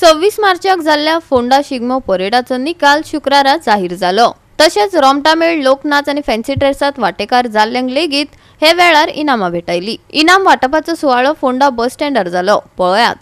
26 मार्चाक जाल्ल्या फोंडा शिगमो परेडाचो निकाल शुक्रारा जाहीर जालो। तशेंच रोमटामेळ लोकनाच आनी फॅन्सी ड्रेसात वांटेकार जाल्ल्यांक लेगीत हे वेळार इनामां भेटयली। इनाम वांटपाचो सुवाळो फोंडा बस स्टँडार जालो। पळयात,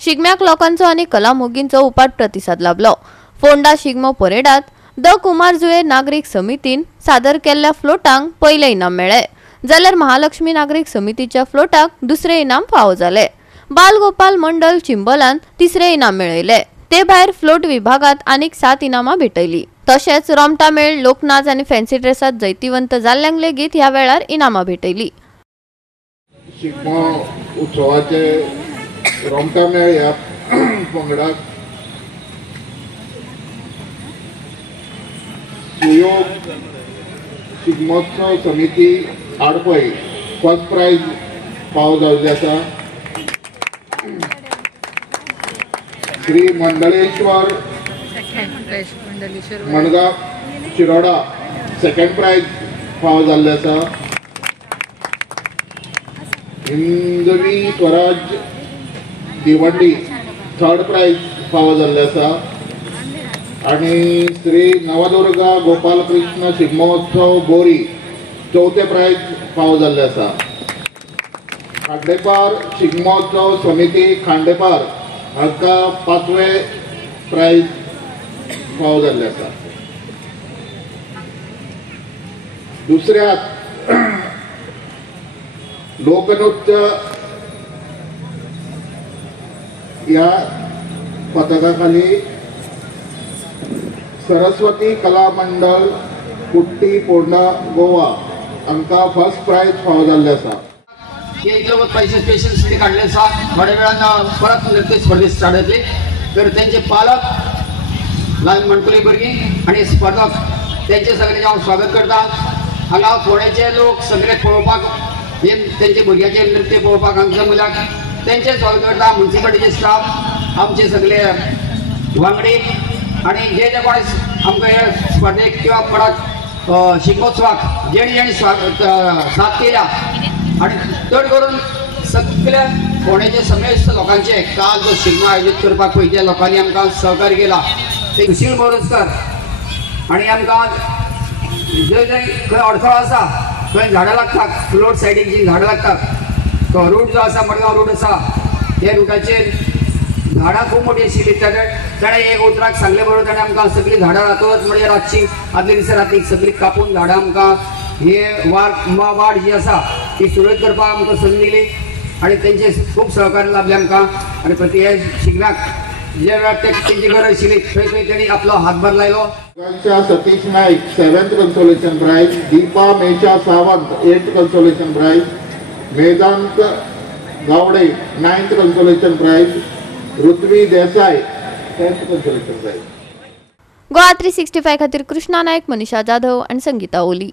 शिगम्याक लोकांचो आनी कला मोगींचो उपाट प्रतिसाद लाभलो। फोंडा शिगमो परेडात द कुमारजुये नागरिक समितीन सादर केल्ल्या फ्लोटांक पयले इनाम मेळ्ळे, जाल्यार महालक्ष्मी नागरिक समितीच्या फ्लोटाक दुसरे इनाम फावो जाले। बालगोपाल मंडल चिंबलान तिसरे इनाम मेळयले। ते भायर फ्लोट विभागात आनीक 7 इनामां भेटयली। तशेंच रोमटामेळ लोकनाच आनी फॅन्सी ड्रेसात जैतिवंत जाल्ल्यांक लेगीत ह्या वेळार इनामां भेटयली। शिगमो उत्सवाचे रोमटामेळ ह्या पंगडाक सुयोग शिगमोत्सव समिती आडपय फर्स्ट प्राइज फावो जाल्ले आसा। श्री मंडलेश्वर मणगांव शिरोडा सेकंड प्राइज फावो जाल्ले आसा। हिंदवी स्वराज दिवंडी थर्ड प्राइज फावो जाल्ले आसा। आणि श्री नवदुर्गा गोपालकृष्ण शिगमोत्सव बोरी चौथे प्राइज फावो जाल्ले आसा। खांडेपार शिगमोत्सव समिती खांडेपार हाका 5वे प्राइज फावो जाल्ले आसा। दुसऱ्यात लोकनृत्य या पथका खाली सरस्वती कला मंडल कुट्टी फोंडा गोवा हांकां फर्स्ट प्राइज फावो जाल्ले आसा। हे इतलो पैसे स्पेशल साठी काढले आसा। थोड्या वेळान परत नृत्य स्पर्धे स्टार्ट जातली, तर त्यांचे पालक ल्हान मणकुली भुरगीं आणि स्पर्धक त्यांचे सगळ्यांचे हांव स्वागत करता। हांगा फोंड्याचे लोक सगळे पळोवपाक हे त्यांचे भुरग्याचे नृत्य पळोवपाक हांगच्या मुलाक त्यांचे स्वागत करता। म्युनिसिपालिटीचे स्टाफ, आमचे सगळे वांगडी आणि जे कोण आमकां हे स्पर्धेक किंवा परत शिगमोत्सवाक जेणी साथ केल्या आणि चड करून सगळ्या फोंड्याचे समेस्त लोकांचे काल जो शिगमो आयोजीत करपाक पळय त्या लोकांनी आमकां सहकार्य केला ते सुशील मोरजकर। आणि आमकां जंय जंय खंय अडथळो आसा, खंय झाडां लागतात, फ्लोट सायडीक जी झाडां लागतात, तो रूट जो आसा मडगांव रूट आसा, त्या रुटाचेर झाडां खूब मोठी आशिल्ली। ताणें एक उतराक सांगले बरोबर ताणें आमकां सगळीं झाडां रातोच म्हणजे रातची आदले दिसा राती सगळीं कापून झाडां आमकां हे वाड जी आसा ती सुरळीत करपाक आमकां संद दिली आणि त्यांचे खूब सहकार्य लाभले आमकां। आणि प्रति हे शिगम्याक जे वेळार तेंची गरज आशिल्ली थंय थंय तेणी आपलो हातभार लायलो। Satish Naik 7th consolation prize, Deepa Mesha Sawant 8th consolation prize, Vedant Gawade 9th consolation prize, Ritvi Desai 10th consolation prize. Goa 365 खातीर कृष्णा नायक, मनीषा जाधव आणि संगीता ओली।